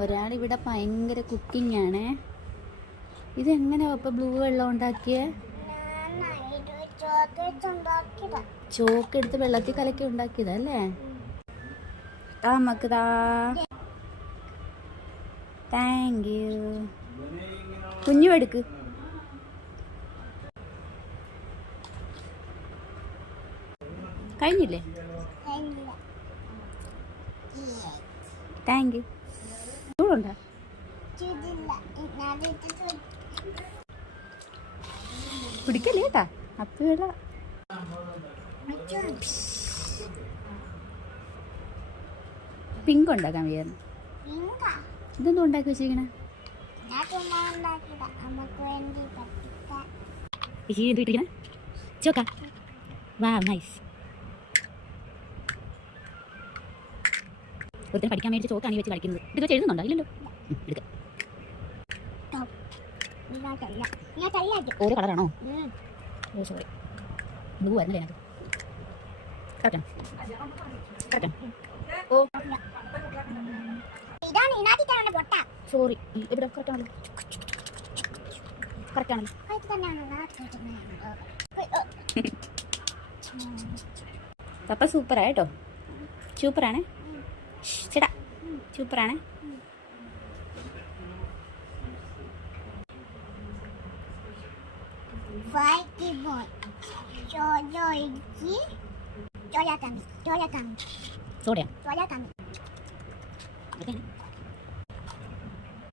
ഒരാളിവിടെ ഭയങ്കര കുക്കിംഗ് ആണേ ഇതെങ്ങനെ ഇപ്പൊ ബ്ലൂ വെള്ളം ഉണ്ടാക്കിയേ? ചോക്ക് എടുത്ത് വെള്ളത്തിൽ കലക്കി ഉണ്ടാക്കിയതല്ലേ അല്ലേ? താ നമുക്ക് താ താങ്ക് യു കുഞ്ഞു എടുക്ക്. കഴിഞ്ഞില്ലേ? താങ്ക് യു ചൂടുണ്ടോ? പിടിക്കല്ലേ പിങ്ക് ഉണ്ടാക്കാൻ വയ്യായിരുന്നു ഇതൊന്നും ഉണ്ടാക്കി വെച്ചിരിക്കണേ? ചോക്ക. വാ നൈസ് ഒരുത്തരം പഠിക്കാൻ വേണ്ടി ചോക്കാണ് ഈ വെച്ച് കളിക്കുന്നത്. ഇത് വെച്ച് എഴുതുന്നുണ്ടോ? ഇല്ലല്ലോ. എടുക്ക. ഓരോ കളറാണോ. സോറി ബ്ലൂ ആയിരുന്നല്ലേ അത് കറക്റ്റാണ് കറക്റ്റാണ് ഓ. ഇതാണ് ഇതിനകത്ത് തന്നെ പൊട്ട സോറി ഇവിടെ കറക്റ്റാണല്ലോ കറക്റ്റാണല്ലോ. പപ്പ സൂപ്പറായിട്ടോ സൂപ്പറാണേ ചേട്ടാ സൂപ്പറാണേ Fighty boy. Jojo Ichi. Joya kami. Joya kami.